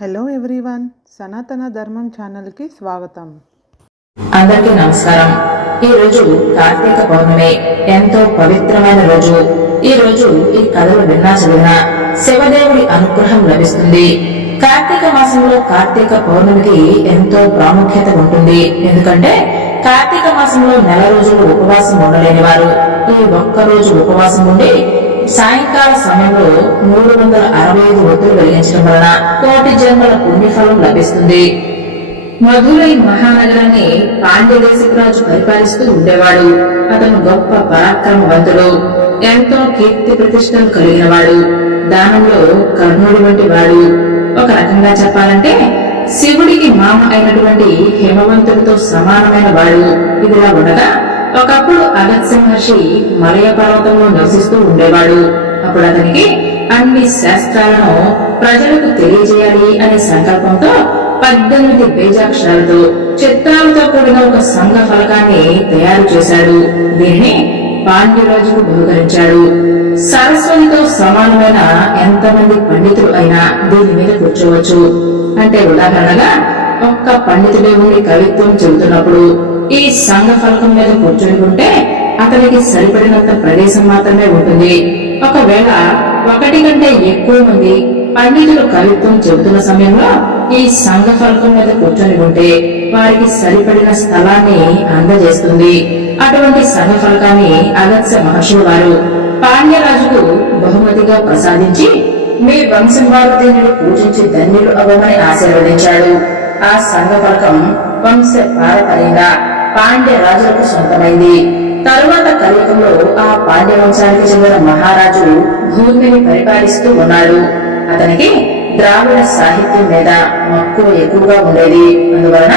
Hello everyone, సనాతన ధర్మం ఛానల్కి స్వాగతం. అందరికీ నమస్కారం. ఈ రోజు కార్తీక పౌర్ణమి, ఎంతో పవిత్రమైన రోజు. ఈ రోజు ఈ కథలు విన్నా చదివినా శివదేవుడి అనుగ్రహం లభిస్తుంది. కార్తీక మాసంలో కార్తీక పౌర్ణమికి ఎంతో ప్రాముఖ్యత ఉంటుంది. ఎందుకంటే కార్తీక మాసంలో నెల రోజులు ఉపవాసం ఉండలేని వారు ఈ ఒక్క రోజు ఉపవాసం ఉండి సాయంకాల సమయంలో 365 ఒత్తులు వెలిగించడం వలన కోటి జన్మల పుణ్యఫలం లభిస్తుంది. మధురై మహానగరాన్ని పాండ్యదేశపు రాజు పరిపాలిస్తూ ఉండేవాడు. అతను గొప్ప పరాక్రమవంతుడు, ఎంతో కీర్తి ప్రతిష్టలు కలిగిన వాడు, దానంలో కర్ణుడి వంటి వాడు. ఒక రకంగా చెప్పాలంటే శివుడికి మామ అయినటువంటి హిమవంతుడితో సమానమైన వాడు. ఇదిలా ఉండగా ఒకప్పుడు అగత్య మహర్షి మలయ పర్వతంలో నివసిస్తూ ఉండేవాడు. అప్పుడు అతనికి అన్ని శాస్త్రాలను ప్రజలకు తెలియజేయాలి అనే సంకల్పంతో 18 బీజాక్షరాలతో చిత్రాలతో కూడిన ఒక సంఘ ఫలకాన్ని తయారు చేశాడు. దీనిని పాండ్యరాజుకు బహుకరించాడు. సరస్వతితో సమానమైన ఎంతమంది పండితులు అయినా దీని మీద కూర్చోవచ్చు. అంటే ఉదాహరణగా ఒక్క పండితుడే ఉండి కవిత్వం చెబుతున్నప్పుడు ఈ సంఘ ఫలకం మీద కూర్చొని ఉంటే అతనికి సరిపడినంత ప్రదేశం మాత్రమే ఉంటుంది. ఒకవేళ ఒకటి కంటే ఎక్కువ మంది పండితులు కవిత్వం చెబుతున్న సమయంలో ఈ సంఘ ఫలకం మీద కూర్చొని ఉంటే వారికి సరిపడిన స్థలాన్ని అందజేస్తుంది. అటువంటి సంఘ ఫలకాన్ని అగత్య మహర్షులు వారు పాండ్యరాజుకు బహుమతిగా ప్రసాదించి మీ వంశం వారు దీనిని పూజించి ధన్యులు అవ్వమని ఆశీర్వదించాడు. ఆ సంఘ ఫలకం వంశ పారపర్యంగా పాండ్య రాజులకు సొంతమైంది. తరువాత కలియుగంలో ఆ పాండ్య వంశానికి చెందిన మహారాజు భూమిని పరిపాలిస్తూ ఉన్నాడు. అతనికి ద్రావిడ సాహిత్యం మీద మక్కువ ఎక్కువగా ఉండేది. అందువలన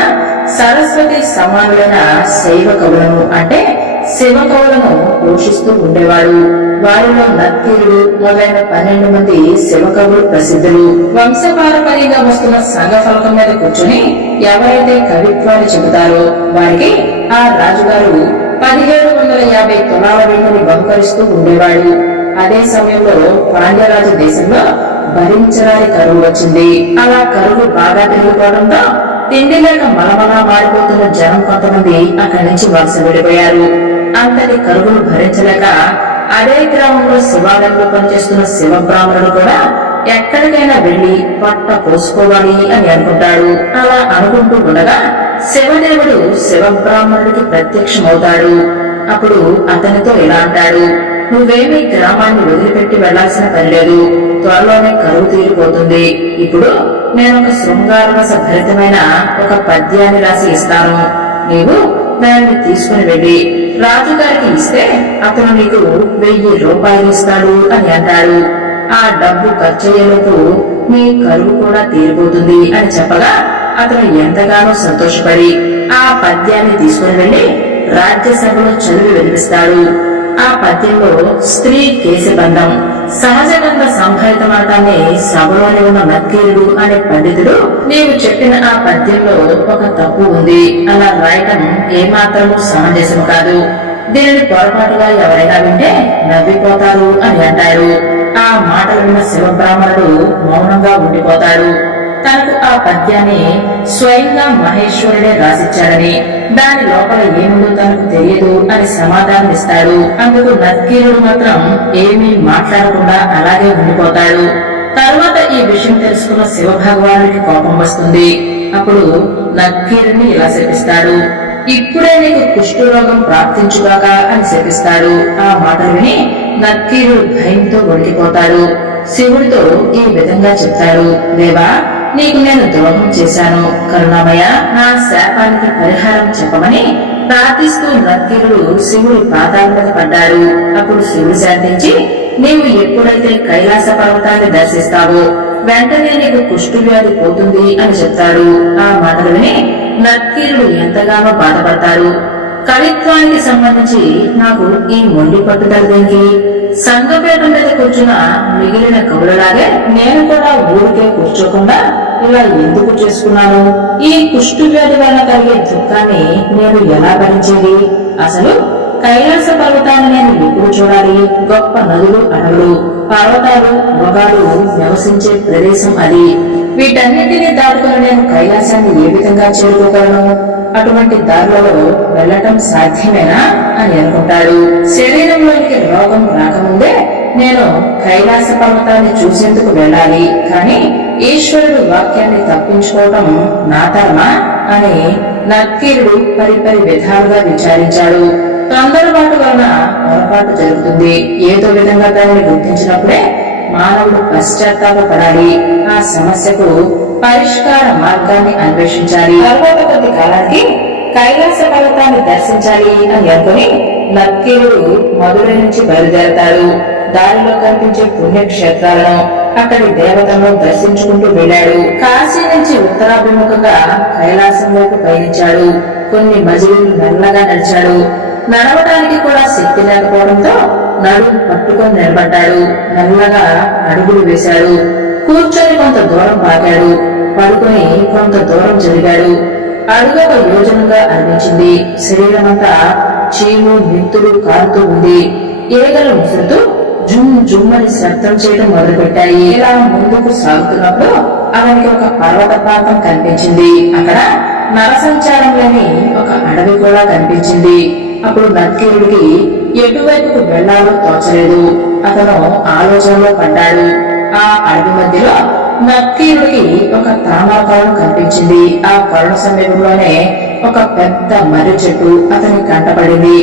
సరస్వతి సమానులైన శైవ కవులను అంటే శివ కవులను పోషిస్తూ ఉండేవాడు. వారిలో నక్కీరుడు మొదలైన 12 మంది శివ కవులు ప్రసిద్ధులు. వంశపారపర్యంగా వస్తున్న సంఘ ఫలకం మీద కూర్చొని ఎవరైతే కవిత్వాన్ని చెబుతారో వారికి ఆ రాజుగారు 1750 తులాల వెండిని బహుకరిస్తూ ఉండేవాడు. అదే సమయంలో పాండ్యరాజు దేశంలో భరించరాని కరువు వచ్చింది. అలా కరువు బాగా పెరిగిపోవడంతో తిండి లేక మలమలా మారిపోతున్న జనం కొంతమంది అక్కడి నుంచి వలస వెళ్లిపోయారు. అంతటి కరువును భరించలేక అదే గ్రామంలో శివాలయంలో పనిచేస్తున్న శివ బ్రాహ్మణుడు కూడా ఎక్కడికైనా వెళ్లి పట్ట పోసుకోవాలి అని అనుకుంటాడు. అలా అనుకుంటూ ఉండగా శివదేవుడు శివ బ్రాహ్మణుడికి ప్రత్యక్షమవుతాడు. అప్పుడు అతనితో ఇలా అంటాడు, నువ్వేమీ గ్రామాన్ని వదిలిపెట్టి వెళ్లాల్సిన పని లేదు. త్వరలోనే కరువు తీరిపోతుంది. ఇప్పుడు నేను ఒక శృంగారరస భరితమైన ఒక పద్యాన్ని రాసి ఇస్తాను. నీవు దాన్ని తీసుకుని వెళ్లి రాజుగారికి ఇస్తే అతను నీకు 1000 రూపాయలు ఇస్తాడు అని అంటాడు. ఆ డబ్బు ఖర్చయ్యేలోపు నీ కరువు కూడా తీరిపోతుంది అని చెప్పగా అతను ఎంతగానో సంతోషపడి ఆ పద్యాన్ని తీసుకుని వెళ్లి రాజ్యసభలో చదివి వినిపిస్తాడు. ఆ పద్యంలో స్త్రీ కేశబంధం సహజగంధ సంభరితమాటాన్ని సభలోని ఉన్న నక్కీరుడు అనే పండితుడు నీవు చెప్పిన ఆ పద్యంలో ఒక తప్పు ఉంది, అలా రాయటం ఏమాత్రము సమంజసం కాదు. దీనిని పొరపాటుగా ఎవరైనా వింటే నవ్విపోతారు అని అంటాడు. ఆ మాటలు విన్న శివబ్రాహ్మణుడు మౌనంగా ఉండిపోతాడు. తనకు ఆ పద్యాన్ని స్వయంగా మహేశ్వరుడే రాసిచ్చాడని, దాని లోపల ఏముందో తనకు తెలియదు అని సమాధానం ఇస్తాడు. అందుకు నక్కీరుడు మాత్రం ఏమీ మాట్లాడకుండా అలాగే ఉండిపోతాడు. తరువాత ఈ విషయం తెలుసుకున్న శివ భగవానుడికి కోపం వస్తుంది. అప్పుడు నక్కీరుని ఇలా శపిస్తాడు, ఇప్పుడే నీకు కుష్ఠరోగం ప్రాప్తించుగాక అని శపిస్తాడు. ఆ మాటలు విని నక్కీరుడు భయంతో వణికిపోతాడు. శివుడితో ఈ విధంగా చెప్తాడు, దేవా, నీకు నేను ద్రోహం చేశాను, కరుణామయ, నా శాపానికి పరిహారం చెప్పమని ప్రార్థిస్తూ నక్కీరుడు శివుడి పాదాల మీద పడ్డాడు. అప్పుడు శివుడు శాంతించి నీవు ఎప్పుడైతే కైలాస పర్వతాన్ని దర్శిస్తావో వెంటనే నీకు కుష్ఠవ్యాధి పోతుంది అని చెప్తాడు. ఆ మాటలు విని నక్కీరుడు ఎంతగానో బాధపడతాడు. కవిత్వానికి సంబంధించి నాకు ఈ మొండి పట్టుదల దేనికి? సంఘపేట మీద కూర్చున్న మిగిలిన కవులలాగే నేను కూడా ఊరికే కూర్చోకుండా ఇలా ఎందుకు చేసుకున్నాను? ఈ కుష్ఠవ్యాధి వల్ల కలిగే దుఃఖాన్ని నేను ఎలా భరించేది? అసలు కైలాస పర్వతాన్ని నేను ఎప్పుడు చూడాలి? గొప్ప నదులు, అడవులు, పర్వతాలు, మృగాలు నివసించే ప్రదేశం అది. వీటన్నిటినీ దాటుకుని నేను కైలాసాన్ని ఏ విధంగా చేరుకోగలను? అటువంటి దారులలో వెళ్ళటం సాధ్యమేనా అని అనుకుంటాడు. శరీరంలోనికి రోగం రాకముందే నేను కైలాస పర్వతాన్ని చూసేందుకు వెళ్ళాలి, కానీ ఈశ్వరుడు వాక్యాన్ని తప్పించుకోవటం నా తరమా అని నక్కీరుడు పరిపరి విధాలుగా విచారించాడు. తొందరపాటు వలన పొరపాటు జరుగుతుంది. ఏదో విధంగా దానిని గుర్తించినప్పుడే మానవుడు పశ్చాత్తాపపడాలి. ఆ సమస్యకు పరిష్కార మార్గాన్ని అన్వేషించాలి. తరువాత కొద్ది కాలానికి కైలాస పర్వతాన్ని దర్శించాలి అని అనుకుని నక్కీరుడు మధురై నుంచి బయలుదేరతాడు. దారిలో కనిపించే పుణ్యక్షేత్రాలను, అక్కడి దేవతలను దర్శించుకుంటూ వెళ్ళాడు. కాశీ నుంచి ఉత్తరాభిముఖంగా కైలాసం వైపు పయనించాడు. కొన్ని మజిలీలు మెల్లగా నడిచాడు. నడవడానికి కూడా శక్తి లేకపోవడంతో నడుము పట్టుకొని నిలబడ్డాడు. మెల్లగా అడుగులు వేశాడు. కూర్చొని కొంత దూరం పాగాడు. పడుకొని కొంత దూరం జరిగాడు. అడుగు ఒక యోజనంగా అనిపించింది. శరీరమంతా చీము నిత్తులు కారుతూ ఉంది. ఏగలు ముసురుతూ జుమ్ జుమ్మని శబ్దం చేయడం మొదలుపెట్టాయి. ఇలా ముందుకు సాగుతున్నప్పుడు అతనికి ఒక పర్వత ప్రాంతం కనిపించింది. అక్కడ నరసంచారం లేని ఒక అడవి కూడా కనిపించింది. అప్పుడు నక్కీరుడికి ఎటువైపుకు వెళ్లాలో తోచలేదు. అతను ఆలోచనలో పడ్డాడు. ఆ అడవి మధ్యలో నక్కీరుడికి ఒక తామర కొలను కనిపించింది. ఆ కొలను సమీపంలోనే ఒక పెద్ద మర్రి చెట్టు అతని కంటపడింది.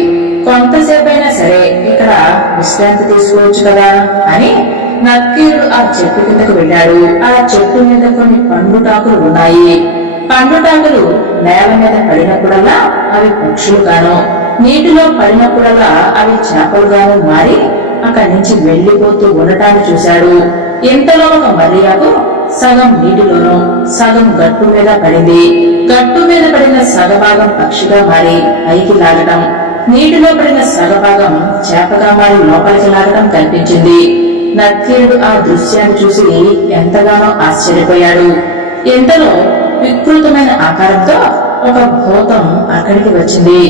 కొంతసేపైనా సరే ఇక్కడ విశ్రాంతి తీసుకోవచ్చు కదా అని నక్కీరుడు ఆ చెట్టు కిందకు వెళ్ళాడు. ఆ చెట్టు మీద కొన్ని పండుటాకులు ఉన్నాయి. పండుటాకులు నేల మీద పడినప్పుడల్లా అవి పక్షులు గాను, నీటిలో పడినప్పుడల్లా అవి చేపలుగాను మారి అక్కడి నుంచి వెళ్లిపోతూ ఉండటాన్ని చూశాడు. ఇంతలో ఒక మర్రియాకు సగం నీటిలోనూ సగం గట్టు మీద పడింది. గట్టు మీద పడిన సగభాగం పక్షిగా మారి పైకి లాగటం, నీటిలో పడిన సగభాగం చేపగా మారి లోపలికి లాగటం కనిపించింది. నక్కీరుడు ఆ దృశ్యాన్ని చూసి ఎంతగానో ఆశ్చర్యపోయాడు. ఎంతలో వికృతమైన ఆకారంతో ఒక భూతం అక్కడికి వచ్చింది.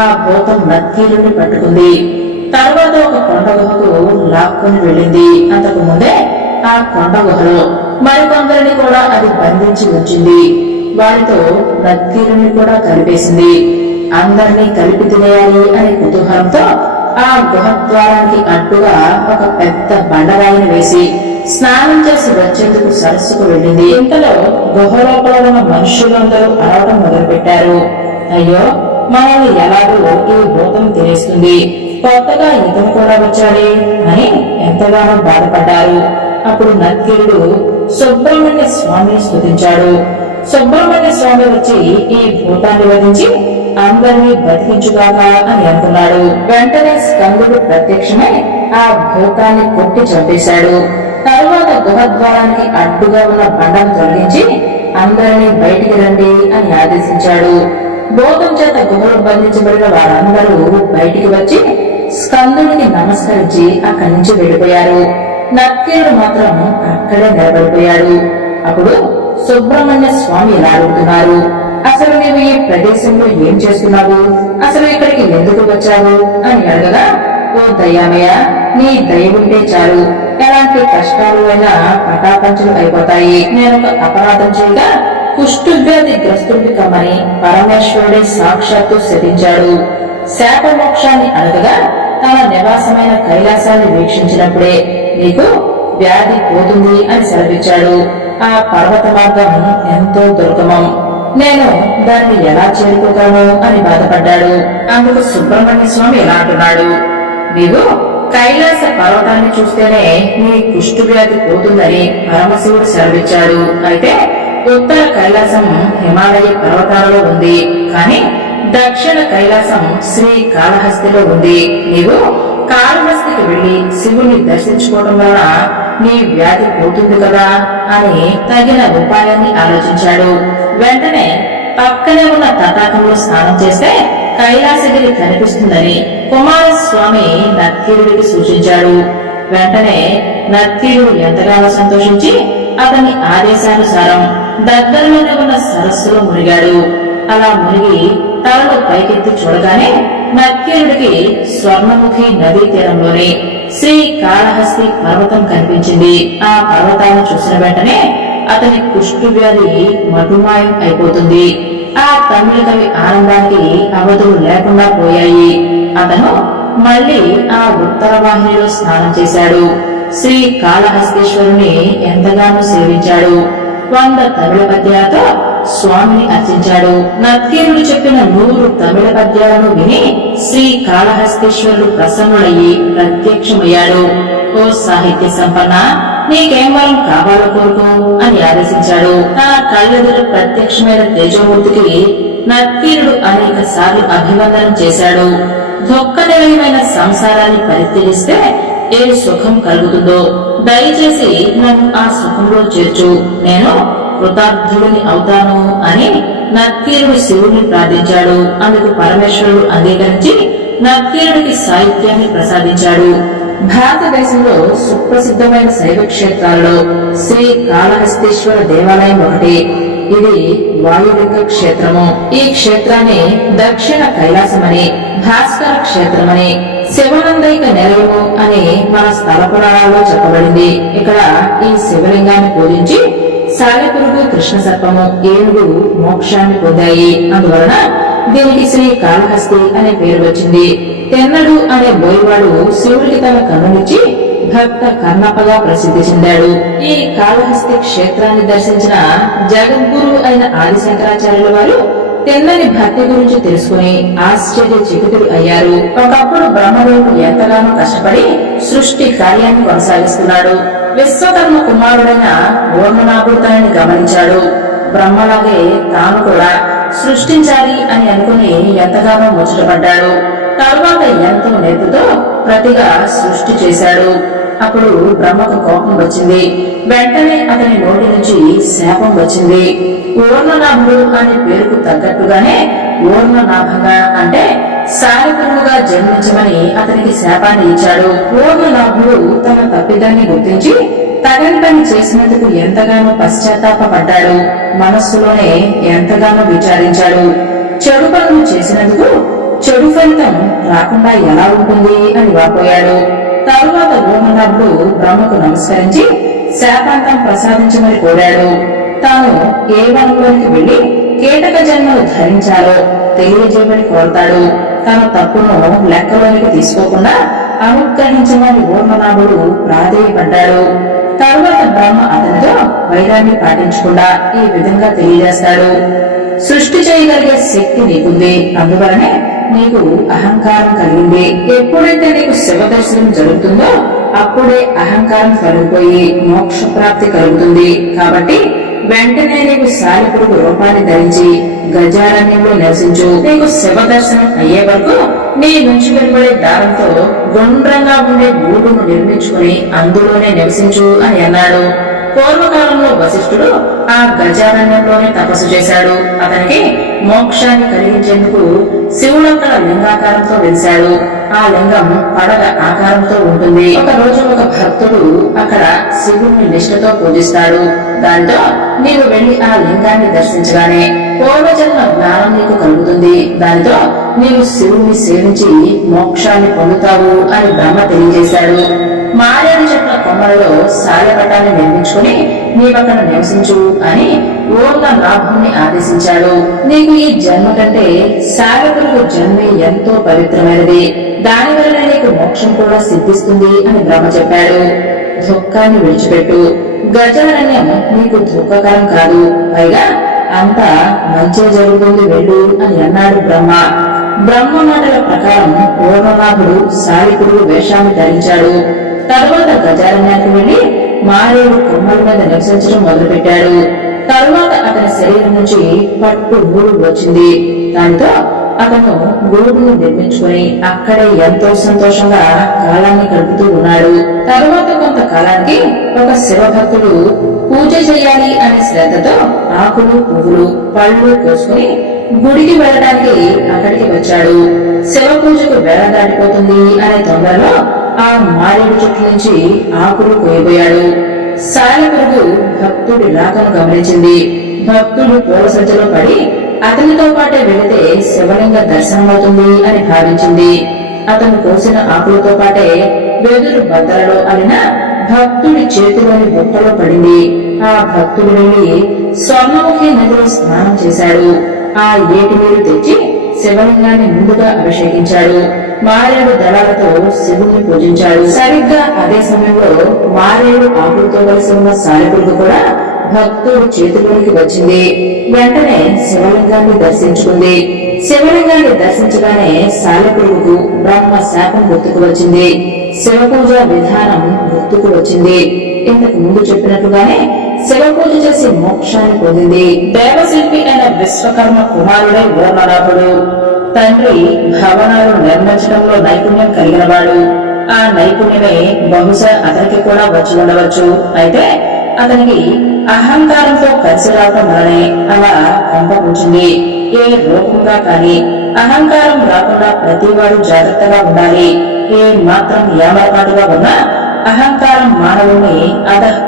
ఆ భూతం నక్కీరుని పట్టుకుంది. తర్వాత ఒక కొండ గుహకు లాక్కొని వెళ్ళింది. అంతకు ముందే ఆ కొండ గుహలో మరికొందరిని కూడా అది బంధించి ఉంచింది. వారితో నక్కీరుని కూడా కలిపేసింది. అందరినీ కలిపి తినేయాలి అనే కుతూహలంతో ఆ గుహ ద్వారానికి అడ్డుగా ఒక పెద్ద బండరాయిని వేసి స్నానం చేసి వచ్చేందుకు సరస్సుకు వెళ్ళింది. ఇంతలో గుహ లోపల ఉన్న మనుషులందరూ అరవడం మొదలుపెట్టారు. అయ్యో, మనల్ని ఎలాగో ఈ భూతం తినేస్తుంది, కొత్తగా ఇతను కూడా వచ్చాడే అని ఎంతగానో బాధపడ్డారు. అప్పుడు నక్కీరుడు సుబ్రహ్మణ్య స్వామిని స్తుతించాడు. సుబ్రహ్మణ్య స్వామి వచ్చి ఈ భూతాన్ని వధించి అందరినీ బతికించుగాక అని అనుకున్నాడు. వెంటనే స్కందుడు ప్రత్యక్షమై ఆ భూతాన్ని కొట్టి చంపేశాడు. తరువాత గుహద్వారానికి అడ్డుగా ఉన్న బండను తొలగించి అందరినీ బయటికి రండి అని ఆదేశించాడు. భూతం చేత గుహలో బంధించబడిన వారందరూ బయటికి వచ్చి స్కందుడికి నమస్కరించి అక్కడి నుంచి వెళ్లిపోయారు. నక్కీరుడు మాత్రం అక్కడే నిలబడిపోయాడు. అప్పుడు సుబ్రహ్మణ్య స్వామి ఇలా అడుగుతున్నారు, అసలు నీవు ఈ ప్రదేశంలో ఏం చేస్తున్నావు? అసలు ఇక్కడికి ఎందుకు వచ్చావు అని అడగగా, ఓ దయ్యామయ్య, నీ దయ ఉంటే చాలు, ఎలాంటి కష్టాలు అయినా పటాపంచలు అయిపోతాయి. నేనొక అపరాధం చేయగా కుష్ఠవ్యాధి గ్రస్తుడికి కమ్మని పరమేశ్వరుడే సాక్షాత్తు శపించాడు. శాపమోక్షాన్ని అడగగా తన నివాసమైన కైలాసాన్ని వీక్షించినప్పుడే నీకు వ్యాధి పోతుంది అని సెలవిచ్చాడు. ఆ పర్వత మార్గం ఎంతో దుర్గమం, నేను దాన్ని ఎలా చేరుకోగలను అని బాధపడ్డాడు. అందుకు సుబ్రహ్మణ్య స్వామి ఎలా అంటున్నాడు, నీవు కైలాస పర్వతాన్ని చూస్తేనే నీ కుష్టు వ్యాధి పోతుందని పరమశివుడు సెలవిచ్చాడు. అయితే ఉత్తర కైలాసం హిమాలయ పర్వతాలలో ఉంది, కానీ దక్షిణ కైలాసం శ్రీ కాళహస్తిలో ఉంది. నీవు కాళహస్తికి వెళ్లి శివుని దర్శించుకోవడం వలన నీ వ్యాధి పోతుంది కదా అని తగిన ఉపాయాన్ని ఆలోచించాడు. వెంటనే పక్కనే ఉన్న తటాకంలో స్నానం చేస్తే కైలాసగిరి కనిపిస్తుందని కుమారస్వామి నక్కీరుడికి సూచించాడు. వెంటనే నక్కీరుడు ఎంతగానో సంతోషించి అతని ఆదేశానుసారం దగ్గరలోనే ఉన్న సరస్సులో మునిగాడు. అలా మునిగి తలను పైకెత్తి చూడగానే నక్కీరుడికి స్వర్ణముఖి నదీ తీరంలోనే శ్రీ కాళహస్తి పర్వతం కనిపించింది. ఆ పర్వతాన్ని చూసిన వెంటనే అతని కుష్టు వ్యాధి మటుమాయం అయిపోతుంది. ఆ తమిళ కవి ఆనందానికి అవధులు లేకుండా పోయాయి. అతను మళ్ళీ ఆ ఉత్తర వాహినిలో స్నానం చేశాడు. శ్రీ కాళహస్తీశ్వరుని ఎంతగానో సేవించాడు. 100 తమిళ పద్యాలతో స్వామిని అర్చించాడు. నత్కీరుడు చెప్పిన 100 తమిళ పద్యాలను విని శ్రీ కాళహస్తీశ్వరుడు ప్రసన్నుడయ్యి ప్రత్యక్షమయ్యాడు. ఓ సాహిత్య సంపన్న, నీకేం వరం కావాలో కోరుకో అని ఆదేశించాడు. తన కళ్ళెదుట ప్రత్యక్షమైన తేజమూర్తికి నత్కీరుడు అనేక సార్లు అభివందనం చేశాడు. దుఃఖ నిలయమైన సంసారాన్ని పరిత్యజిస్తే ఏ సుఖం కలుగుతుందో దయచేసి నన్ను ఆ సుఖంలో చేర్చు, నేను కృతార్థుడిని అవుతాను అని నత్కీరుడు శివుడిని ప్రార్థించాడు. అందుకు పరమేశ్వరుడు అంగీకరించి నత్కీరుడికి సాహిత్యాన్ని ప్రసాదించాడు. భారతదేశంలో సుప్రసిద్ధమైన శైవ క్షేత్రాలలో శ్రీ కాళహస్తీశ్వర దేవాలయం ఒకటి. ఇది వాయులింగ క్షేత్రము. ఈ క్షేత్రాన్ని దక్షిణ కైలాసమని, భాస్కర క్షేత్రమని, శివనందైక నిలయము అని మన స్థల పురాణాల్లో చెప్పబడింది. ఇక్కడ ఈ శివలింగాన్ని పూజించి సాలెపురుగు, కృష్ణ సర్పము, ఏనుగు మోక్షాన్ని పొందాయి. అందువలన దీనికి శ్రీ కాళహస్తి అనే పేరు వచ్చింది. తెన్నడు అనే బోయవాడు శివుడికి తన కన్నునిచ్చి భక్త కన్నప్పగా ప్రసిద్ధి చెందాడు. ఈ కాళహస్తి క్షేత్రాన్ని దర్శించిన జగద్గురు అయిన ఆదిశంకరాచార్యుల వారు తెన్నని భక్తి గురించి తెలుసుకుని ఆశ్చర్యచకితులు అయ్యారు. ఒకప్పుడు బ్రహ్మదేవుడు ఎంతగానో కష్టపడి సృష్టి కార్యాన్ని కొనసాగిస్తున్నాడు. విశ్వకర్మ కుమారుడైన ఓర్మనాభుడు తనని గమనించాడు. బ్రహ్మలాగే తాను కూడా సృష్టించాలి అని అనుకుని ఎంతగానో ముచ్చటపడ్డాడు. తరువాత ఎంతో నేర్పుతో ప్రతిగా సృష్టి చేశాడు. అప్పుడు బ్రహ్మకు కోపం వచ్చింది. వెంటనే అతని నోటి నుంచి శాపం వచ్చింది. ఓర్ణనాభుడు అనే పేరుకు తగ్గట్టుగానే ఓర్ణనాభంగా అంటే సాలెపురుగుగా జన్మించమని అతనికి శాపాన్ని ఇచ్చాడు. ఓర్ణనాభుడు తన తప్పిదాన్ని గుర్తించి తగని పని చేసినందుకు ఎంతగానో పశ్చాత్తాపడ్డాడు. మనస్సులోనే ఎంతగానో విచారించాడు. చెడు పనులు చేసినందుకు చెడు ఫలితం రాకుండా ఎలా ఉంటుంది అని వాపోయాడు. తరువాత ఓర్ణనాభుడు బ్రహ్మకు నమస్కరించి శాపాంతం ప్రసాదించమని కోరాడు. తాను ఏ వనంలోనికి వెళ్లి కీటక జన్మను ధరించాలో తెలియజేయమని కోరతాడు. తన తప్పును లెక్కలోనికి తీసుకోకుండా అనుగ్రహించమని ఓర్ణనాభుడు ప్రాధేయపడ్డాడు. తరువాత బ్రహ్మ అతనితో వైరాన్ని పాటించకుండా ఈ విధంగా తెలియజేస్తాడు. సృష్టి చేయగలిగే శక్తి నీకుంది, అందువలనే నీకు అహంకారం కలిగింది. ఎప్పుడైతే నీకు శివ దర్శనం జరుగుతుందో అప్పుడే అహంకారం తొలగిపోయి మోక్ష ప్రాప్తి కలుగుతుంది. కాబట్టి వెంటనే నీకు సాలెపురుగు రూపాన్ని ధరించి గజారణ్యంలో నివసించు. నీకు శివ దర్శనం అయ్యే వరకు నీ నుంచి వెలువడే దారంతో గుండ్రంగా ఉండే గూడును నిర్మించుకుని అందులోనే నివసించు అని అన్నాడు. పూర్వకాలంలో వశిష్ఠుడు ఆ గజారణ్యంలోనే తపస్సు చేశాడు. అతనికి మోక్షాన్ని కలిగించేందుకు శివుడు అక్కడ లింగాకారంతో వెలిశాడు. ఆ లింగం పడగ ఆకారంతో ఉంటుంది. ఒక రోజు ఒక భక్తుడు అక్కడ శివుణ్ణి నిష్ఠతో పూజిస్తాడు. దాంతో నీవు వెళ్లి ఆ లింగాన్ని దర్శించగానే పూర్వజన్మ జ్ఞానం నీకు కలుగుతుంది. దానితో నీవు శివుణ్ణి సేవించి మోక్షాన్ని పొందుతావు అని బ్రహ్మ తెలియజేశాడు. మారేడు చెట్ల కొమ్మలలో సాలెపటాన్ని నిర్మించుకుని నీవక్కడ నివసించు అని ఓర్ణనాభుణ్ణి ఆదేశించాడు. నీకు ఈ జన్మ కంటే సాలెపురుగు జన్మే ఎంతో పవిత్రమైనది, దానివల్ల నీకు మోక్షం కూడా సిద్ధిస్తుంది అని బ్రహ్మ చెప్పాడు. దుఃఖాన్ని విడిచిపెట్టు, గజారణ్యం నీకు దుఃఖకరం కాదు, పైగా అంతా మంచి జరుగుతుంది, వెళ్ళు అని అన్నాడు బ్రహ్మ. బ్రహ్మ మాటల ప్రకారం ఓర్ణనాభుడు సాలెపురుగు వేషాన్ని ధరించాడు. తరువాత గజారణ్యానికి వెళ్లి మారేడు కొమ్మల మీద నివసించడం మొదలుపెట్టాడు. తరువాత అతని శరీరం నుంచి పట్టు గూడు వచ్చింది. దానితో అతను గూడును నిర్మించుకుని అక్కడే ఎంతో సంతోషంగా కాలాన్ని గడుపుతూ ఉన్నాడు. తరువాత కొంతకాలానికి ఒక శివభక్తుడు పూజ చేయాలి అనే శ్రద్ధతో ఆకులు, పువ్వులు, పళ్ళు కోసుకుని గుడికి వెళ్ళడానికి అక్కడికి వచ్చాడు. శివ పూజకు వేళ దాటిపోతుంది అనే తొందరలో ఆ మారేడు చెట్టు నుంచి ఆకులు కోయబోయాడు. సాలెపురుగు భక్తుడి రాకను గమనించింది. భక్తుడు పూల సంచలో పడి అతనితో పాటే వెళితే శివలింగ దర్శనమవుతుంది అని భావించింది. అతను కోసిన ఆకులతో పాటే వెదురు బద్దలలో అలిన భక్తుడి చేతిలోని బుట్టలో పడింది. ఆ భక్తుడు వెళ్లి స్వర్ణముఖి నదిలో స్నానం చేశాడు. ఆ ఏటి నీరు తెచ్చి శివలింగాన్ని ముందుగా అభిషేకించాడు. మారేడు దళాలతో శివుణ్ణి పూజించాడు. సరిగ్గా అదే సమయంలో మారేడు ఆకులతో కలిసి ఉన్న సాలెపురుగు కూడా భక్తుడు చేతిలోనికి వచ్చింది. వెంటనే శివలింగాన్ని దర్శించుకుంది. శివలింగాన్ని దర్శించగానే సాలెపురుగుకు బ్రహ్మ శాపం గుర్తుకు వచ్చింది. శివ పూజ విధానం గుర్తుకు వచ్చింది. ఇంతకు ముందు చెప్పినట్లుగానే శివ పూజ చేసి మోక్షాన్ని పొందింది. దేవశిల్పి అయిన విశ్వకర్మ కుమారుడై ఓర్ణనాభుడు. తండ్రి భవనాలు నిర్మించడంలో నైపుణ్యం కలిగినవాడు. ఆ నైపుణ్యమే బహుశా అతనికి కూడా వచ్చి ఉండవచ్చు. అయితే అతనికి అహంకారంతో కలిసి రావటం వలనే అలా పంపకుంచింది. ఏ రూపంగా కాని అహంకారం రాకుండా ప్రతివాడు జాగ్రత్తగా ఉండాలి. ఏ మాత్రం ఏమరపాటుగా ఉన్నా అహంకారం మానవుని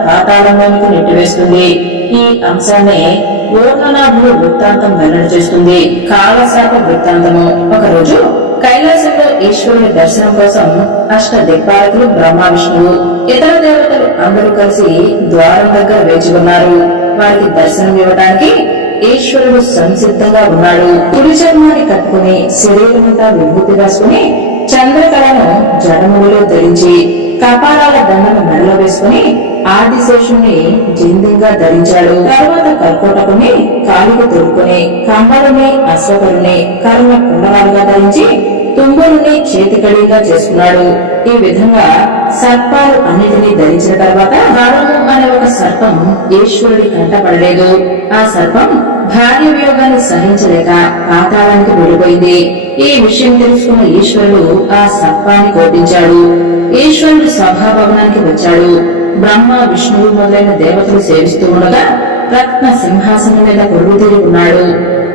పాతాళంలోనికి నెట్టివేస్తుంది. ఈ అంశాన్ని ఓర్ణనాభుడు వృత్తాంతం వెల్లడి చేస్తుంది. కాలశాప వృత్తాంతము. ఒకరోజు కైలాసంలో ఈశ్వరుని దర్శనం కోసం అష్ట దిక్పాలకులు బ్రహ్మ, విష్ణువు, ఇతర దేవతలు అందరూ కలిసి ద్వారం దగ్గర వేచి ఉన్నారు. వారికి దర్శనం ఇవ్వడానికి ఈశ్వరుడు సంసిద్ధంగా ఉన్నాడు. కుడి చర్మాన్ని కట్టుకుని శరీరమంతా విభూతి రాసుకుని చంద్రకళను జడముడిలో ధరించి కపాలాల దండను మెడలో వేసుకుని ఆదిశేషుని జిందంగా ధరించాడు. తర్వాత కర్కోటకుని కాలికి తొడుక్కుని కమ్మలుని అశ్వకరుని కర్ణ కుండలాలుగా ధరించి తుంబురుని చేతికడిగా చేసుకున్నాడు. ఈ విధంగా సర్పాలు అన్నిటినీ ధరించిన తర్వాత కాలము అనే ఒక సర్పం ఈశ్వరుడి కంటపడలేదు. ఆ సర్పం భార్య వియోగాన్ని సహించలేక పాతాళానికి వెళ్ళిపోయింది. ఈ విషయం తెలుసుకున్న ఈశ్వరుడు ఆ సర్పాన్ని కోపించాడు. ఈశ్వరుడు సభాభవనానికి వచ్చాడు. బ్రహ్మ, విష్ణువు మొదలైన దేవతలు సేవిస్తూ ఉండగా రత్న సింహాసనం మీద కొలువుతీరి ఉన్నాడు.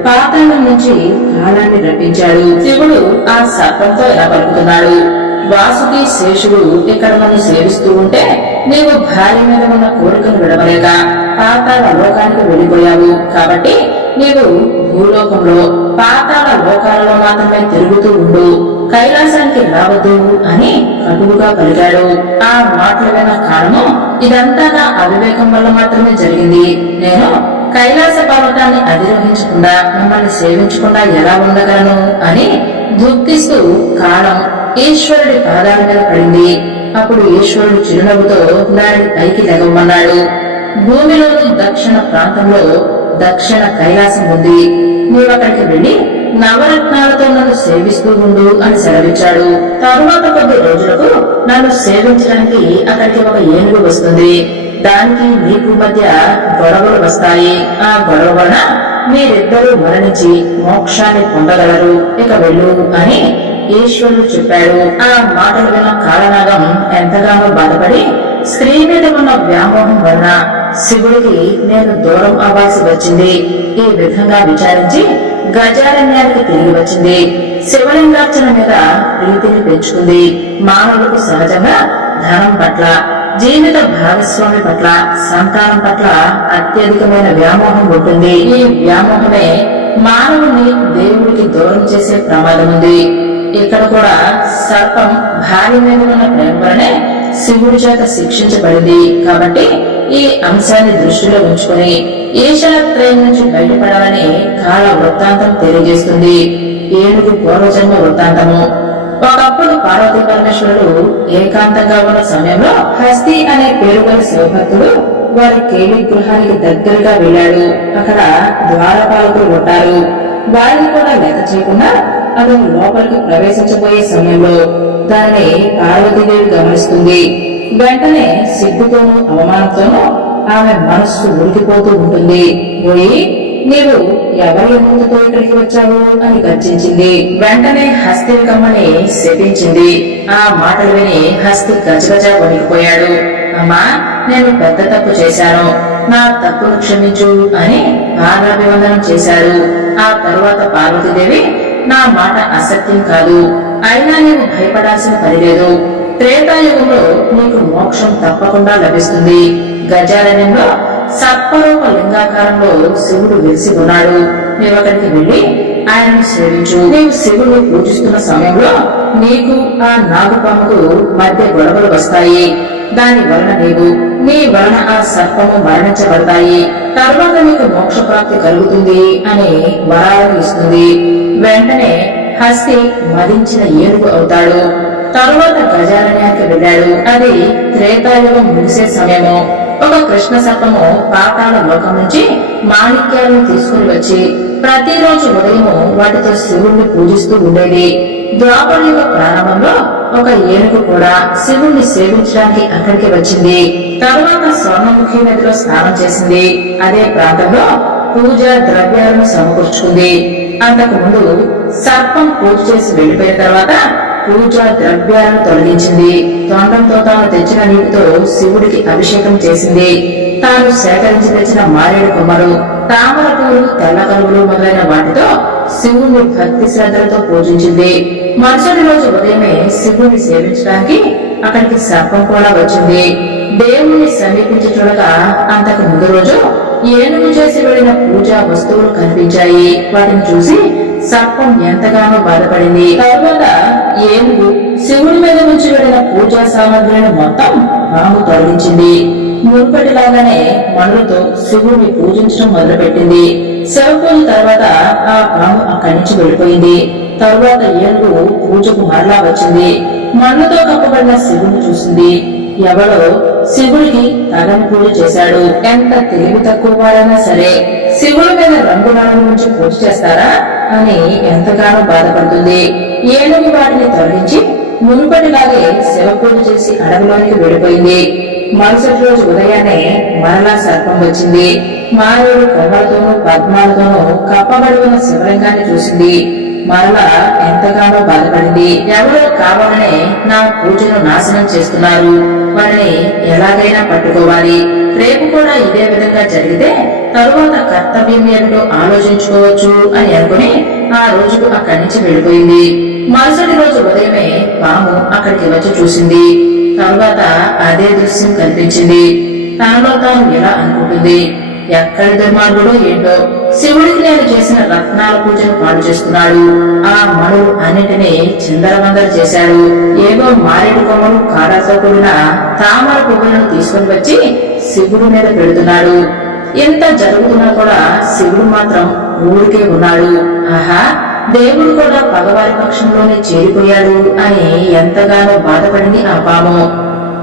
పాతాళం నుంచి కాలాన్ని రప్పించాడు. శివుడు ఆ సర్పంతో ఎలా పలుకుతున్నాడు: వాసుకి శేషుడు ఇక్కడ నన్ను సేవిస్తూ ఉంటే నీవు భార్య మీద ఉన్న కోరికను విడవలేక పాతాళ లోకానికి వెళ్లిపోయావు. కాబట్టి నీవు భూలోకంలో పాతాళ లోకాలలో మాత్రమే తిరుగుతూ ఉండు, కైలాసానికి రావద్దు అని కటువుగా పలికాడు. ఆ మాటలు విన్న కారణము ఇదంతా నా అవివేకం వల్ల మాత్రమే జరిగింది. నేను కైలాస పర్వతాన్ని అధిరోహించకుండా మిమ్మల్ని సేవించకుండా ఎలా ఉండగలను అని దుఃఖిస్తూ కాలం ఈశ్వరుడి పాదాల మీద పడింది. అప్పుడు ఈశ్వరుడు చిరునవ్వుతో దానిని పైకి లెగవమన్నాడు. భూమిలోని దక్షిణ ప్రాంతంలో దక్షిణ కైలాసం ఉంది. నీవక్కడికి వెళ్లి నవరత్నాలతో నన్ను సేవిస్తూ ఉండు అని సెలవిచ్చాడు. తరువాత కొద్ది రోజులకు నన్ను సేవించడానికి అక్కడికి ఒక ఏనుగు వస్తుంది. దానికి నీకు మధ్య గొడవలు వస్తాయి. ఆ గొడవ వలన మీరిద్దరూ మరణించి మోక్షాన్ని పొందగలరు. ఇక వెళ్ళు అని ఈశ్వరుడు చెప్పాడు. ఆ మాటలు విన్న కాలనాగం ఎంతగానో బాధపడి స్త్రీ మీద ఉన్న వ్యామోహం వలన శివుడికి నేను దూరం అవ్వాల్సి వచ్చింది. ఈ విధంగా విచారించి గజారణ్యానికి తిరిగి వచ్చింది. శివలింగార్చన మీద ప్రీతిని పెంచుకుంది. మానవులకు సహజంగా ధనం పట్ల, జీవిత భాగస్వామి పట్ల, సంతానం పట్ల అత్యధికమైన వ్యామోహం ఉంటుంది. ఈ వ్యామోహమే మానవుని దేవుడికి దూరం చేసే ప్రమాదం ఉంది. ఇక్కడ కూడా సర్పం భార్య మీద ఉన్న ప్రేమ వలనే శివుడి చేత శిక్షించబడింది. కాబట్టి ఈ అంశాన్ని దృష్టిలో ఉంచుకుని ఈశ్వరత్రయం నుంచి బయటపడాలని కాల వృత్తాంతం తెలియజేస్తుంది. ఏనుగు పూర్వజన్మ వృత్తాంతము. ఒకప్పుడు పార్వతీ పరమేశ్వరుడు ఏకాంతంగా ఉన్న సమయంలో హస్తి అనే పేరు గల శివభక్తుడు వారి కేలి గృహానికి దగ్గరగా వెళ్లాడు. అక్కడ ద్వారపాలకులు ఉంటారు. వారిని కూడా లెక్క చేయకుండా అతను లోపలికి ప్రవేశించబోయే సమయంలో దానిని పార్వతీదేవి గమనిస్తుంది. వెంటనే సిగ్గుతోనూ అవమానంతోనూ ఆమె మనస్సు ఉరికిపోతూ ఉంటుంది. పోయి నీవు ఎవరి అనుమతితో ఇక్కడికి వచ్చావు అని గర్జించింది. వెంటనే హస్తి కమ్మని శపించింది. ఆ మాటలు విని హస్తి గజగజ వణికిపోయాడు. అమ్మా, నేను పెద్ద తప్పు చేశాను, నా తప్పును క్షమించు అని పాదాభివందనం చేశాడు. ఆ తరువాత పార్వతీదేవి, నా మాట అసత్యం కాదు, అయినా నీవు భయపడాల్సిన పని లేదు. త్రేతాయుగంలో నీకు మోక్షం తప్పకుండా లభిస్తుంది. గజారణ్యంలో సర్పరూప లింగాకారంలో శివుడు వెలిసి ఉన్నాడు. నీవు అక్కడికి వెళ్లి ఆయనను సేవించు. నీవు శివుడు పూజిస్తున్న సమయంలో నీకు ఆ నాగుపాముకు మధ్య గొడవలు వస్తాయి. దాని వలన నీవు నీ వలన ఆ సర్పము మరణించబడతాయి, తరువాత నీకు మోక్ష ప్రాప్తి కలుగుతుంది అని వరాలను ఇస్తుంది. వెంటనే హస్తి మదించిన ఏనుగు అవుతాడు. తరువాత గజారణ్యానికి వెళ్ళాడు. అది త్రేతాయుగం ముగిసే సమయము. ఒక కృష్ణ సర్పము పాతాళ లోకం నుంచి మాణిక్యాలను తీసుకుని వచ్చి ప్రతిరోజు ఉదయము వాటితో శివుణ్ణి పూజిస్తూ ఉండేది. ద్వాపర యుగ ప్రారంభంలో ఒక ఏనుగు కూడా శివుణ్ణి సేవించడానికి అక్కడికి వచ్చింది. తరువాత స్వర్ణముఖి నదిలో స్నానం చేసింది. అదే ప్రాంతంలో పూజా ద్రవ్యాలను సమకూర్చుకుంది. అంతకు ముందు సర్పం పూజ చేసి వెళ్లిపోయిన తర్వాత పూజా ద్రవ్యాలను తొలగించింది. తొండంతో తాను తెచ్చిన నీటితో శివుడికి అభిషేకం చేసింది. తాను సేకరించి తెచ్చిన మారేడు కొమ్మలు, తామర పూలు, తెల్ల కలుగులు మొదలైన వాటితో శివుణ్ణి భక్తి శ్రద్ధలతో పూజించింది. మరుసటి రోజు ఉదయమే శివుణ్ణి సేవించడానికి అక్కడికి సర్పం కూడా వచ్చింది. దేవుణ్ణి సమీపించి చూడగా అంతకు ముందు రోజు ఏనుగు చేసి వెళ్లిన పూజా వస్తువులు కనిపించాయి. వాటిని చూసి సర్పం ఎంతగానో బాధపడింది. తరువాత ఏనుగు శివుడి మీద నుంచి వెళ్లిన పూజా సామగ్రిని మొత్తం పాము తొలగించింది. మునుపటిలాగానే మనులతో శివుడిని పూజించడం మొదలుపెట్టింది. శివ పూజ తర్వాత ఆ పాము అక్కడి నుంచి వెళ్లిపోయింది. తరువాత ఏనుగు పూజకు మరలా వచ్చింది. మనులతో కప్పబడిన శివుడిని చూసింది. ఎవడో శివుడికి తగని పూజ చేశాడు. ఎంత తెలివి తక్కువ వారైనా సరే శివుడి మీద రంగురాళ్ళ నుంచి పూజ చేస్తారా అని ఎంతగానో బాధపడుతుంది. ఏనుగు వాటిని తొలగించి మునుపటిలాగే శివ పూజ చేసి అడవిలోనికి వెళ్ళిపోయింది. మరుసటి రోజు ఉదయాన్నే మరలా సర్పం వచ్చింది. మారేడు కొమ్మలతోనూ పద్మాలతోనూ కప్పబడి ఉన్న శివలింగాన్ని చూసింది. మరలా ఎంతగానో బాధపడింది. ఎవరో కావాలనే నా పూజను నాశనం చేస్తున్నారు, వారిని ఎలాగైనా పట్టుకోవాలి. రేపు కూడా ఇదే విధంగా జరిగితే తరువాత కర్తవ్యం ఏమిటో ఆలోచించుకోవచ్చు అని అనుకుని ఆ రోజుకు అక్కడి నుంచి వెళ్ళిపోయింది. మరుసటి రోజు ఉదయమే పాము అక్కడికి వచ్చి చూసింది. తరువాత అదే దృశ్యం కనిపించింది. తనలో తాను ఎలా అనుకుంటుంది, ఎక్కడి దుర్మార్గుడో ఏంటో శివుడికి నేను చేసిన రత్నాల పూజను పాడు చేస్తున్నాడు. ఆ మనులు అన్నిటినీ చిందరవందర చేశాడు. ఏవో మారేడు కొమ్మలు కాడలతో కూడిన తామర పువ్వులను తీసుకుని వచ్చి శివుడి మీద పెడుతున్నాడు. ఎంత జరుగుతున్నా కూడా శివుడు మాత్రం ఊరికే ఉన్నాడు. ఆహా, దేవుడు కూడా పగవారి పక్షంలోనే చేరిపోయాడు అని ఎంతగానో బాధపడింది ఆ పాము.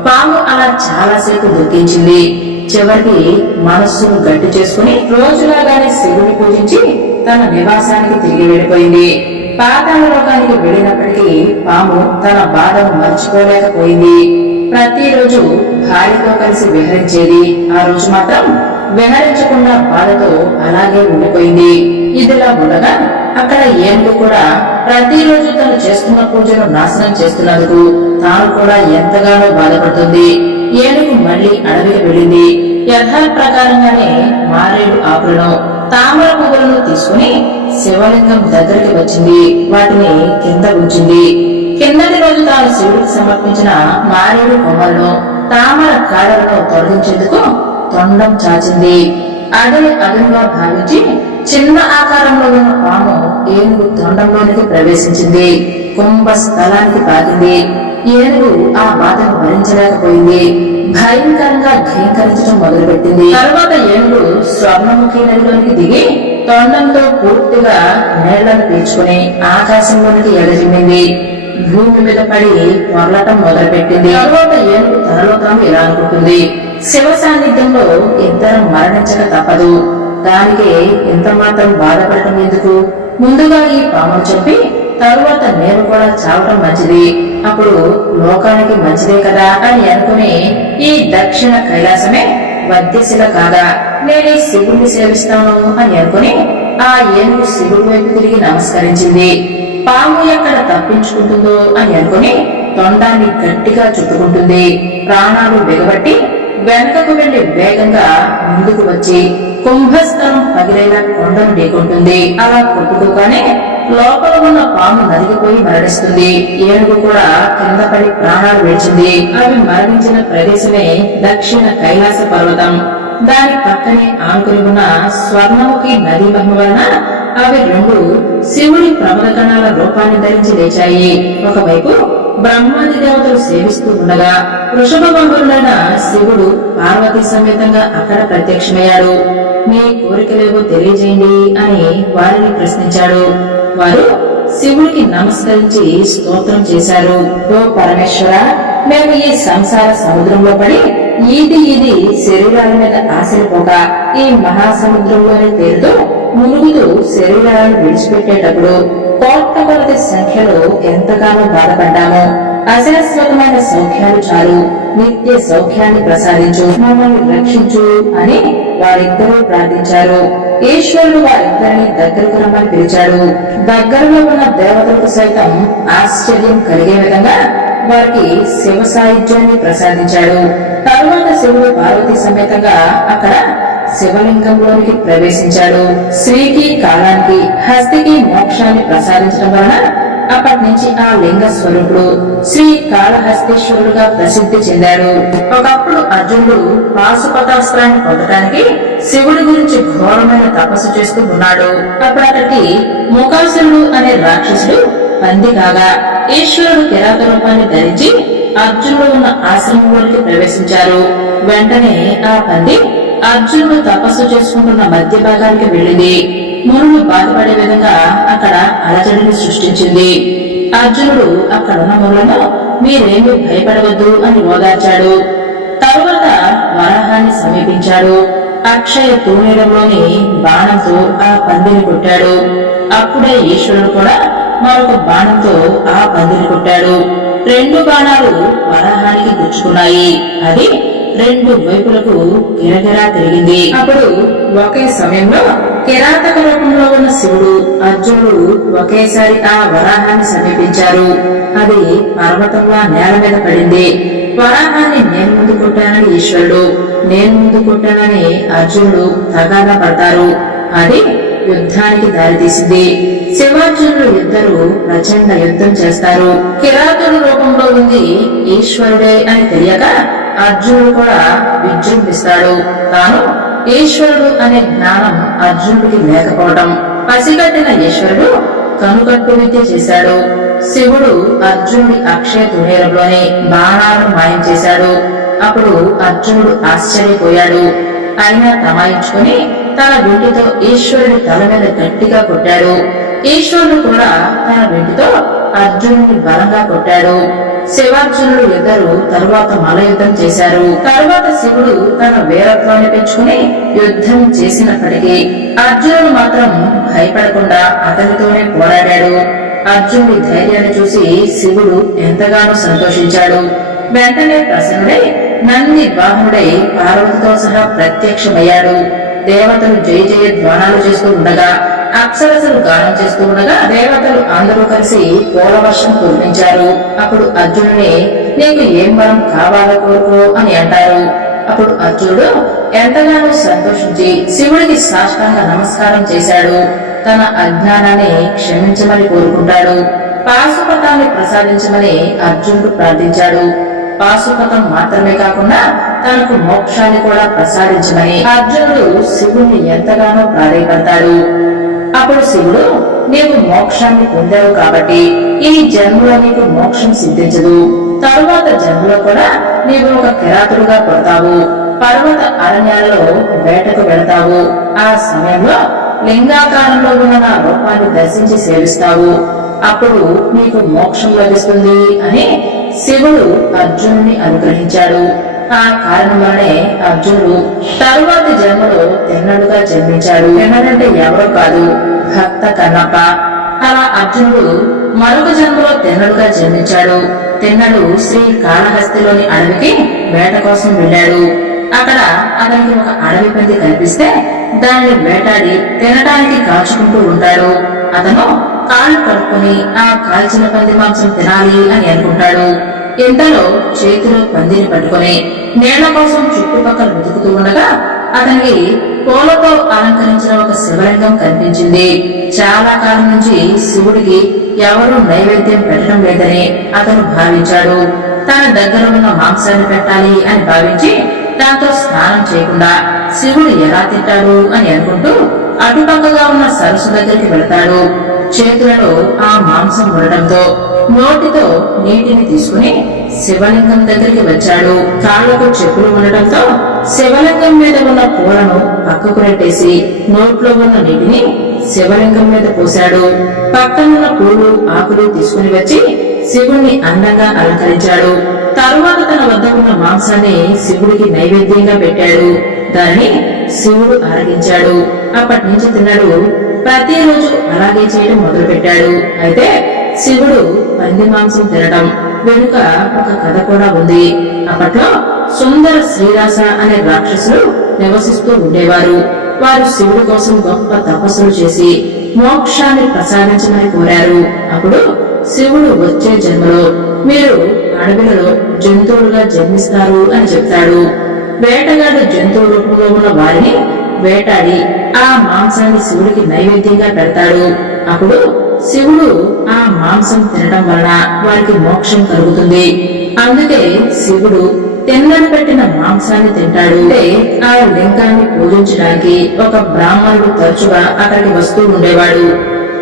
పాము అలా చాలాసేపు దుఃఖించింది. చివరికి మనస్సును గట్టి చేసుకుని రోజులాగానే శివుని పూజించి తన నివాసానికి తిరిగి వెళ్ళిపోయింది. పాతాళ లోకానికి వెళ్ళినప్పటికీ పాము తన బాధను మర్చిపోలేకపోయింది. ప్రతిరోజు భార్యతో కలిసి విహరించేది. ఆ రోజు మాత్రం విహరించకుండా బాధతో అలాగే ఉండిపోయింది. ఇదిలా ఉండగా అక్కడ ఏనుగు కూడా ప్రతిరోజు తను చేస్తున్న పూజను నాశనం చేస్తున్నందుకు తాను కూడా ఎంతగానో బాధపడుతుంది. ఏనుగు మళ్లీ అడవికి వెళ్ళింది. యథాప్రకారంగానే మారేడు ఆకులను, తామర పువ్వులను తీసుకుని శివలింగం దగ్గరికి వచ్చింది. వాటిని కింద ఉంచింది. కిందటి రోజు తాను శివుడికి సమర్పించిన మారేడు కొమ్మలను, తామర కాడలను తొలగించేందుకు తొండం చాచింది. అదే అదునుగా భావించి చిన్న ఆకారంలో ఉన్న పాము ఏనుగు తొండంలోనికి ప్రవేశించింది. కుంభ స్థలానికి పాకింది. ఏనుగు ఆ బాధను భరించలేకపోయింది. భయంకరంగా ఘీంకరించడం మొదలుపెట్టింది. తర్వాత ఏనుగు స్వర్ణముఖి నదిలోనికి దిగి తొండంతో పూర్తిగా నీళ్లను పీల్చుకుని ఆకాశంలోనికి ఎగజిమ్మింది. భూమి మీద పడి పొరలటం మొదలుపెట్టింది. తర్వాత ఏనుగు తనలో తాను ఇలా అనుకుంటుంది, శివ సాన్నిధ్యంలో ఇద్దరం మరణించక తప్పదు. దానికి ఎంత మాత్రం బాధపడటం ఎందుకు? ముందుగా ఈ పామును చెప్పి తరువాత నేను కూడా చావటం మంచిది. అప్పుడు లోకానికి మంచిదే కదా అని అనుకుని ఈ దక్షిణ కైలాసమే వద్యశిల కాగా నేనే శివుణ్ణి సేవిస్తాను అని అనుకుని ఆ ఏనుగు శివుడి వైపు తిరిగి నమస్కరించింది. పాము ఎక్కడ తప్పించుకుంటుందో అని అనుకుని తొండాన్ని గట్టిగా చుట్టుకుంటుంది. ప్రాణాలు బిగబట్టి వెనకకు వెళ్లి వేగంగా ముందుకు వచ్చి కుంభస్థలం పగిలేలా కొండను ఢీకొంటుంది. అలా కొట్టుకోగానే లోపల ఉన్న పాము నలిగిపోయి మరణిస్తుంది. ఏనుగు కూడా కింద పడి ప్రాణాలు విడిచింది. అవి మరణించిన ప్రదేశమే దక్షిణ కైలాస పర్వతం. దాని పక్కనే ఆనుకుని ఉన్న స్వర్ణముఖి నది మహిమ వలన అవి రెండు శివుడి ప్రమద కణాల రూపాన్ని ధరించి లేచాయి. ఒకవైపు బ్రహ్మాది దేవతలు సేవిస్తూ ఉండగా వృషభ బంధువులైన శివుడు పార్వతీ సమేతంగా అక్కడ ప్రత్యక్షమయ్యాడు. మీ కోరికలేవో తెలియజేయండి అని వారిని ప్రశ్నించాడు. వారు శివుడికి నమస్కరించి స్తోత్రం చేశారు. ఓ పరమేశ్వర, మేము ఈ సంసార సముద్రంలో పడి ఇది శరీరాల మీద ఆశలిపోక ఈ మహాసముద్రంలోనే తేలుతూ మునుగుతూ శరీరాలను విడిచిపెట్టేటప్పుడు కోట్ల కొలది సంఖ్యలో ఎంతగానో బాధపడ్డాము. అశాశ్వతమైన సౌఖ్యాలు చాలు, నిత్య సౌఖ్యాన్ని ప్రసాదించు, మమ్మల్ని రక్షించు అని వారిద్దరూ ప్రార్థించారు. ఈశ్వరుడు వారిద్దరిని దగ్గరకు రమ్మని పిలిచాడు. దగ్గరలో ఉన్న దేవతలకు సైతం ఆశ్చర్యం కలిగే విధంగా వారికి శివ సాయుధ్యాన్ని ప్రసాదించాడు. తరువాత శివుడు పార్వతీ సమేతంగా అక్కడ శివలింగంలోనికి ప్రవేశించాడు. శ్రీకి కాలానికి హస్తికి మోక్షాన్ని ప్రసాదించడం వలన అప్పటి నుంచి ఆ లింగ స్వరూపుడు శ్రీ కాళహస్తీశ్వరుడుగా ప్రసిద్ధి చెందాడు. ఒకప్పుడు అర్జునుడు పాశుపతాస్త్రాన్ని పొందడానికి శివుడి గురించి ఘోరమైన తపస్సు చేస్తూ ఉన్నాడు. అప్పుడు అతడికి ముఖాసురుడు అనే రాక్షసుడు పంది కాగా ఈశ్వరుడు కిరాత రూపాన్ని ధరించి అర్జునుడు ఉన్న ఆశ్రమంలోనికి ప్రవేశించారు. వెంటనే ఆ పంది అర్జునుడు తపస్సు చేసుకుంటున్న మధ్య భాగానికి వెళ్ళింది. మునులు బాధపడే విధంగా అక్కడ అలజడిని సృష్టించింది. అర్జునుడు అక్కడున్న మునులను మీరేమీ భయపడవద్దు అని ఓదార్చాడు. తరువాత వరాహాన్ని సమీపించాడు. అక్షయ తూనీరంలోని బాణంతో ఆ పందిని కొట్టాడు. అప్పుడే ఈశ్వరుడు కూడా మరొక బాణంతో ఆ పందిని కొట్టాడు. 2 బాణాలు వరాహానికి గుచ్చుకున్నాయి. అది 2 వైపులకు గిరగిరా తిరిగింది. అప్పుడు ఒకే సమయంలో కిరాతక రూపంలో ఉన్న శివుడు అర్జునుడు ఒకేసారి ఆ వరాహాన్ని సమీపించారు. అది పర్వతంలా నేల మీద పడింది. వరాహాన్ని నేను ముందు కొట్టానని ఈశ్వరుడు, నేను ముందు కొట్టానని అర్జునుడు తగాదా పడతారు. అది యుద్ధానికి దారితీసింది. శివార్జునులు ఇద్దరు ప్రచండ యుద్ధం చేస్తారు. కిరాతుడు రూపంలో ఉంది ఈశ్వరుడే అని తెలియక అర్జునుడు కూడా విజృంభిస్తాడు. తాను ఈశ్వరుడు అనే జ్ఞానం అర్జునుడికి లేకపోవడం పసిగట్టిన ఈశ్వరుడు కనుకట్టు విద్య చేశాడు. శివుడు అర్జునుడి అక్షయ తుణీరంలోని బాణాలను మాయం చేశాడు. అప్పుడు అర్జునుడు ఆశ్చర్యపోయాడు. అయినా తమాయించుకుని తన వింటితో ఈశ్వరుడి తల మీద గట్టిగా కొట్టాడు. ఈశ్వరుడు కూడా తన వింటితో అర్జునుడిని బలంగా కొట్టాడు. శివార్జునుడు ఇద్దరు తరువాత మల యుద్ధం చేశారు. తరువాత శివుడు తన వీరత్వాన్ని పెంచుకుని యుద్ధం చేసినప్పటికీ అర్జునుడు మాత్రం భయపడకుండా అతనితోనే పోరాడాడు. అర్జునుడి ధైర్యాన్ని చూసి శివుడు ఎంతగానో సంతోషించాడు. వెంటనే ప్రసన్నుడై నంది వాహనుడై పార్వతితో సహా ప్రత్యక్షమయ్యాడు. దేవతలు జయ జయ ధ్వానాలు చేస్తూ ఉండగా, అప్సరసలు గానం చేస్తూ ఉండగా దేవతలు అందరూ కలిసి పూలవర్షం కురిపించారు. అప్పుడు అర్జునుని నీకు ఏం వరం కావాలో కోరుకో అని అంటారు. అప్పుడు అర్జునుడు ఎంతగానో సంతోషించి శివుడికి సాష్టాంగ నమస్కారం చేశాడు. తన అజ్ఞానాన్ని క్షమించమని కోరుకుంటాడు. పాశుపతాన్ని ప్రసాదించమని అర్జునుడు ప్రార్థించాడు. పాశుపతం మాత్రమే కాకుండా తనకు మోక్షాన్ని కూడా ప్రసాదించమని అర్జునుడు శివుణ్ణి ఎంతగానో ప్రాధేయపడతాడు. అప్పుడు శివుడు నీవు మోక్షాన్ని పొందావు కాబట్టి ఈ జన్మలో నీకు మోక్షం సిద్ధించదు. తరువాత జన్మలో కూడా నీవు ఒక కిరాతుడుగా పుడతావు. పర్వత అరణ్యాలలో వేటకు వెళతావు. ఆ సమయంలో లింగాకారంలో ఉన్న నా రూపాన్ని దర్శించి సేవిస్తావు. అప్పుడు నీకు మోక్షం లభిస్తుంది అని శివుడు అర్జునుడిని అనుగ్రహించాడు. ఆ కారణం వల్లనే అర్జునుడు తరువాతి జన్మలో తిన్నడుగా జన్మించాడు. తిన్నడంటే ఎవరో కాదు, భక్త కన్నప్ప. అలా అర్జునుడు మరొక జన్మలో తిన్నడుగా జన్మించాడు. తిన్నడు శ్రీ కాళహస్తిలోని అడవికి వేట కోసం వెళ్ళాడు. అక్కడ అతనికి ఒక అడవి పంది కనిపిస్తే దాన్ని వేటాడి తినటానికి కాచుకుంటూ ఉంటాడు. అతను కాళ్ళు కడుక్కుని ఆ కాల్చిన పంది మాంసం తినాలి అని అనుకుంటాడు. ఇంతలో చేతిలో పందిని పట్టుకుని నీళ్ల కోసం చుట్టుపక్కల వెతుకుతూ ఉండగా అతనికి పూలతో అలంకరించిన ఒక శివలింగం కనిపించింది. చాలా కాలం నుంచి శివుడికి ఎవరూ నైవేద్యం పెట్టడం లేదని అతను భావించాడు. తన దగ్గర ఉన్న మాంసాన్ని పెట్టాలి అని భావించి దాంతో స్నానం చేయకుండా శివుడు ఎలా తింటాడు అని అనుకుంటూ అటుపక్కగా ఉన్న సరస్సు దగ్గరికి వెళతాడు. చేతులలో ఆ మాంసం ఉండటంతో నోటితో నీటిని తీసుకుని శివలింగం దగ్గరికి వచ్చాడు. కాళ్లకు చెప్పులు ఉండటంతో శివలింగం మీద ఉన్న పూలను పక్కకు నెట్టేసి నోట్లో ఉన్న నీటిని శివలింగం మీద పోశాడు. పక్కనున్న పూలు ఆకులు తీసుకుని వచ్చి శివుణ్ణి అందంగా అలంకరించాడు. తరువాత తన వద్ద ఉన్న మాంసాన్ని శివుడికి నైవేద్యంగా పెట్టాడు. దానిని శివుడు ఆరగించాడు. అప్పటి నుంచి తిన్నాడు. ప్రతిరోజు అలాగే చేయడం మొదలు పెట్టాడు. అయితే శివుడు పంది మాంసం తినడం వెనుక ఒక కథ కూడా ఉంది. అప్పట్లో సుందర శ్రీరాస అనే రాక్షసులు నివసిస్తూ ఉండేవారు. వారు శివుడి కోసం గొప్ప తపస్సులు చేసి మోక్షాన్ని ప్రసాదించమని కోరారు. అప్పుడు శివుడు వచ్చే జన్మలో మీరు అడవులలో జంతువులుగా జన్మిస్తారు అని చెప్తాడు. వేటగాడు జంతువు రూపంలో ఉన్న వారిని వేటాడి ఆ మాంసాన్ని శివుడికి నైవేద్యంగా పెడతాడు. అప్పుడు శివుడు ఆ మాంసం తినడం వలన వారికి మోక్షం కలుగుతుంది. అందుకే శివుడు తిన్నడు పెట్టిన మాంసాన్ని తింటాడు. అంటే ఆ లింగాన్ని పూజించడానికి ఒక బ్రాహ్మణుడు తరచుగా అక్కడికి వస్తూ ఉండేవాడు.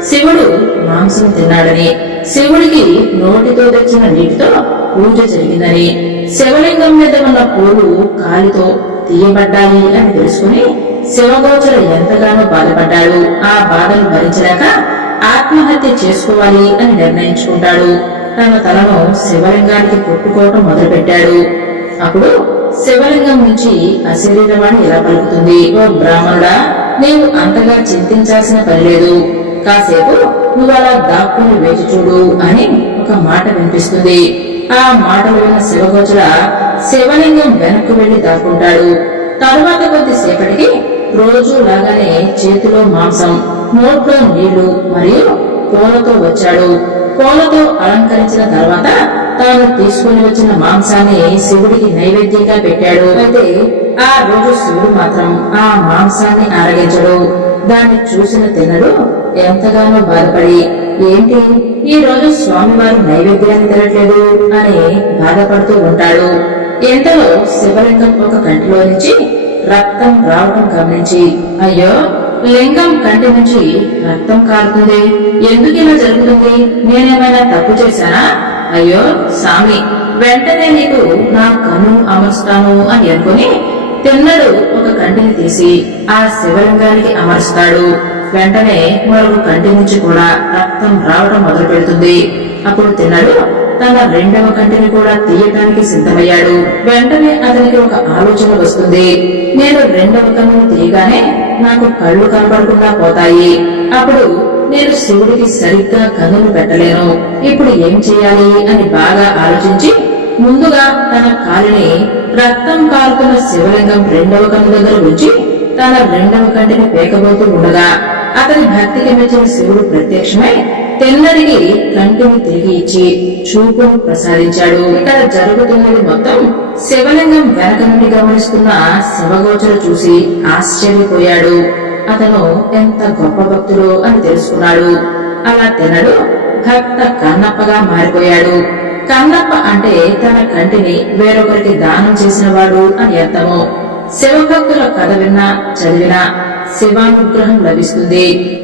శివుడు మాంసం తిన్నాడని, శివుడికి నోటితో తెచ్చిన నీటితో పూజ జరిగిందని, శివలింగం మీద ఉన్న పూలు కాలితో తీయబడ్డాయి అని తెలుసుకుని శివగోచర ఎంతగానో బాధపడ్డాడు. ఆ బాధను భరించలేక ఆత్మహత్య చేసుకోవాలి అని నిర్ణయించుకుంటాడు. తన తలను శివలింగానికి కొట్టుకోవటం మొదలుపెట్టాడు. అప్పుడు శివలింగం నుంచి అశరీరవాణి ఇలా పలుకుతుంది: ఓ బ్రాహ్మణుడా, నీవు అంతగా చింతించాల్సిన పని లేదు. కాసేపు నువ్వు అలా దాక్కుని వేచి చూడు అని ఒక మాట వినిపిస్తుంది. ఆ మాటలు విన్న శివగోచర శివలింగం వెనక్కు వెళ్లి దాక్కుంటాడు. తరువాత కొద్దిసేపటికి రోజు లాగానే చేతిలో మాంసం, నోట్లో నీళ్లు మరియు పూలతో వచ్చాడు. పూలతో అలంకరించిన తర్వాత తాను తీసుకుని వచ్చిన మాంసాన్ని శివుడికి నైవేద్యంగా పెట్టాడు. అయితే ఆ రోజు శివుడు మాత్రం ఆ మాంసాన్ని ఆరగించడు. దాన్ని చూసిన తిన్నడు ఎంతగానో బాధపడి, ఏంటి ఈ రోజు స్వామివారు నైవేద్యాన్ని తినట్లేదు అని బాధపడుతూ ఉంటాడు. ఇంతలో శివలింగం ఒక కంటిలో నుంచి రక్తం రావటం గమనించి, అయ్యో, లింగం కంటి నుంచి రక్తం కారుతుంది, ఎందుకు ఇలా జరుగుతుంది? నేనేమైనా తప్పు చేశానా? అయ్యో స్వామి, వెంటనే నీకు నా కన్ను అమరుస్తాను అని అనుకుని తిన్నడు ఒక కంటిని తీసి ఆ శివలింగానికి అమరుస్తాడు. వెంటనే మరొక కంటి నుంచి కూడా రక్తం రావడం మొదలు పెడుతుంది. అప్పుడు తిన్నడు తన రెండవ కంటిని కూడా తీయటానికి సిద్ధమయ్యాడు. వెంటనే అతనికి ఒక ఆలోచన వస్తుంది. నేను రెండవ కన్నును తీయగానే నాకు కళ్ళు కనబడకుండా పోతాయి. అప్పుడు నేను శివుడికి సరిగ్గా కన్నును పెట్టలేను. ఇప్పుడు ఏం చేయాలి అని బాగా ఆలోచించి ముందుగా తన కాలిని రక్తం కారుతున్న శివలింగం రెండవ కన్ను దగ్గర ఉంచి తన రెండవ కంటిని పేకబోతూ ఉండగా అతని భక్తికి మెచ్చిన శివుడు ప్రత్యక్షమై తెల్లడికి కంటిని తిరిగి ఇచ్చి చూపును ప్రసాదించాడు. ఇక్కడ జరుగుతున్నది మొత్తం శివలింగం వెనక నుండి గమనిస్తున్న శివగోచర చూసి ఆశ్చర్యపోయాడు. అతను ఎంత గొప్ప భక్తుడు అని తెలుసుకున్నాడు. అలా తినడు భక్త కన్నప్పగా మారిపోయాడు. కన్నప్ప అంటే తన కంటిని వేరొకరికి దానం చేసిన వాడు అని అర్థము. శివభక్తుల కథ విన్నా చదివినా శివానుగ్రహం లభిస్తుంది.